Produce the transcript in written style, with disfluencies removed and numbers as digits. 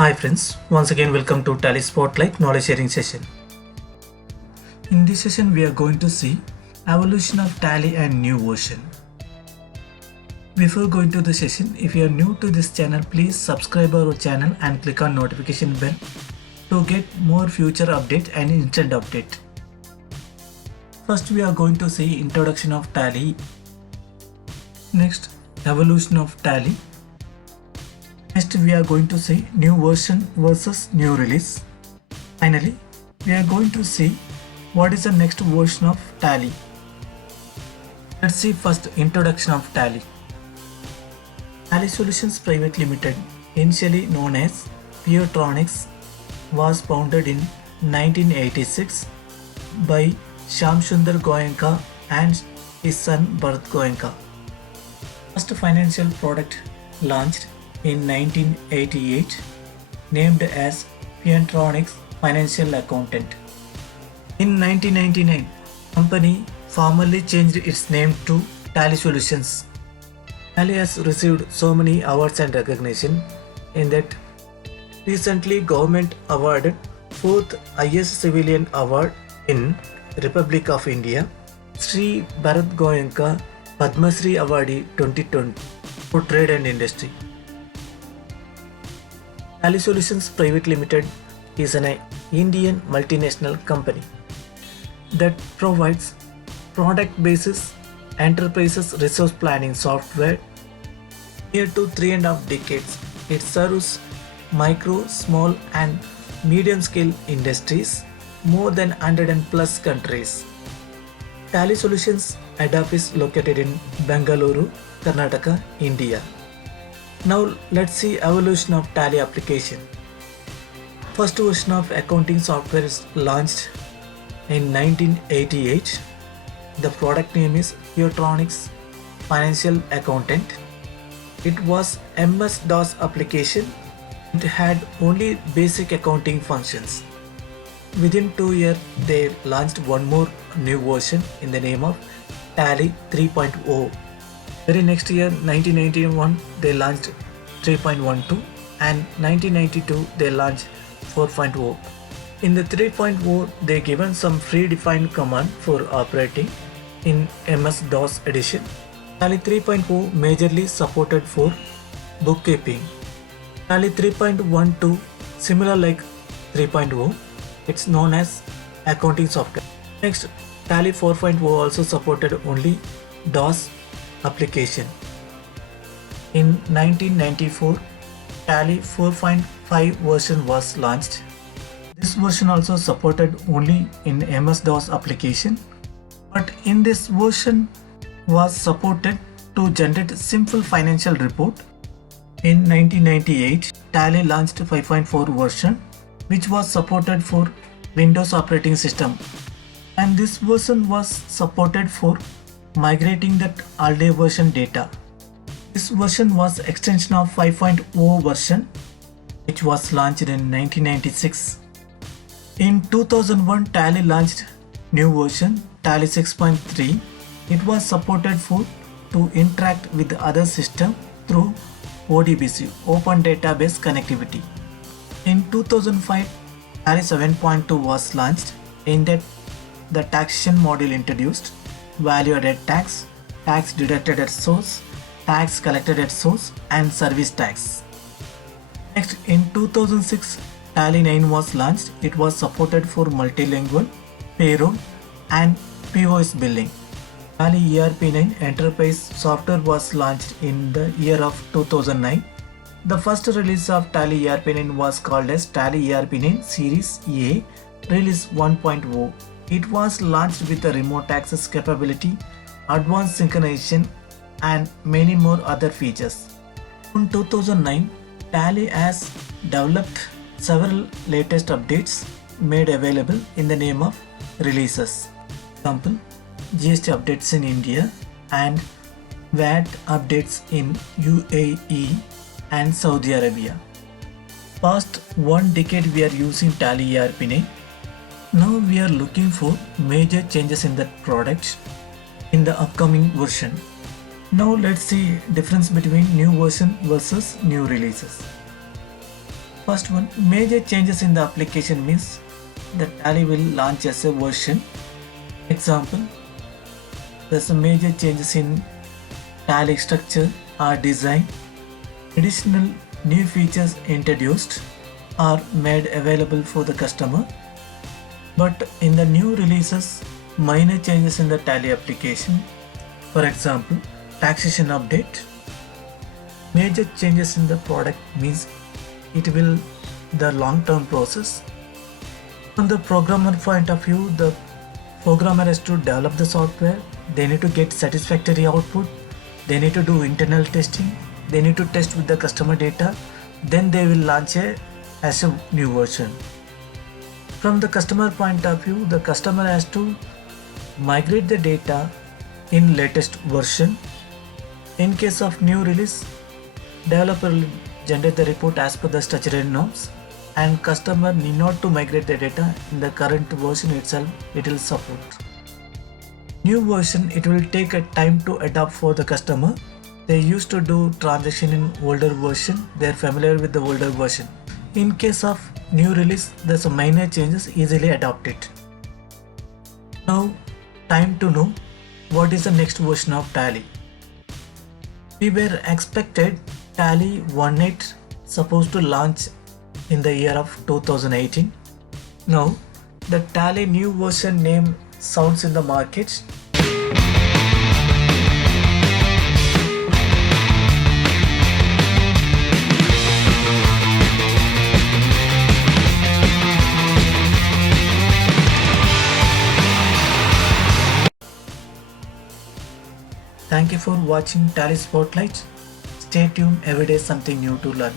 Hi friends, once again welcome to Tally Spotlight knowledge sharing session. In this session we are going to see evolution of Tally and new version. Before going to the session, if you are new to this channel, please subscribe our channel and click on notification bell to get more future update and instant update. First we are going to see introduction of Tally. Next, evolution of Tally. Next we are going to see new version versus new release. Finally, we are going to see what is the next version of Tally. Let's see first introduction of Tally. Tally Solutions Private Limited, initially known as Puretronics, was founded in 1986 by Shamsundar Goenka and his son Bharat Goenka. First financial product launched in 1988, named as Puretronics Financial Accountant. In 1999, company formally changed its name to Tally Solutions. Tally has received so many awards and recognition in that recently government awarded 4th highest civilian award in Republic of India, Sri Bharat Goenka Padma Shri Awardee 2020 for Trade and Industry. Tally Solutions Private Limited is an Indian multinational company that provides product-based enterprises resource planning software. Near to 3.5 decades, it serves micro, small and medium scale industries more than 100 and plus countries. Tally Solutions head office located in Bengaluru, Karnataka, India. Now let's see evolution of Tally application. First version of accounting software is launched in 1988. The product name is Puretronics Financial Accountant. It was MS-DOS application. It had only basic accounting functions. Within 2 years, they launched one more new version in the name of Tally 3.0. Very next year, 1991, they launched 3.12 and 1992 they launched 4.0. In the 3.0, they given some free-defined command for operating in MS-DOS edition. Tally 3.0 majorly supported for bookkeeping. Tally 3.12 similar like 3.0, it's known as accounting software. Next, Tally 4.0 also supported only DOS application. In 1994, Tally 4.5 version was launched. This version also supported only in MS-DOS application, but in this version was supported to generate simple financial report. In 1998, Tally launched 5.4 version, which was supported for Windows operating system, and this version was supported for migrating that older version data. This version was extension of 5.0 version, which was launched in 1996. In 2001, Tally launched new version, Tally 6.3. It was supported for to interact with other system through ODBC, Open Database Connectivity. In 2005, Tally 7.2 was launched. In that, the taxation module introduced, value added tax, tax deducted at source, tax collected at source and service tax. Next, in 2006, Tally 9 was launched. It was supported for multilingual, payroll and POS billing. Tally ERP9 Enterprise software was launched in the year of 2009. The first release of Tally ERP9 was called as Tally ERP9 Series A Release 1.0. It was launched with a remote access capability, advanced synchronization and many more other features. In 2009, Tally has developed several latest updates made available in the name of releases. For example, GST updates in India and VAT updates in UAE and Saudi Arabia. Past 1 decade we are using Tally ERP9. Now we are looking for major changes in that product in the upcoming version. Now let's see difference between new version versus new releases. First one, major changes in the application means the Tally will launch as a version. Example, there's some major changes in Tally structure or design. Additional new features introduced are made available for the customer. But in the new releases, minor changes in the Tally application. For example, taxation update. Major changes in the product means it will the long-term process. From the programmer point of view, the programmer has to develop the software. They need to get satisfactory output. They need to do internal testing. They need to test with the customer data. Then they will launch as a new version. From the customer point of view, the customer has to migrate the data in latest version. In case of new release, developer will generate the report as per the statutory norms, and customer need not to migrate the data in the current version itself. It will support. New version, it will take a time to adapt for the customer. They used to do transaction in older version. They are familiar with the older version. In case of new release, there's a minor changes easily adopted. Now, time to know what is the next version of Tally. We were expected Tally 1.8 supposed to launch in the year of 2018. Now, the Tally new version name sounds in the market. Thank you for watching Tally Spotlight. Stay tuned, every day something new to learn.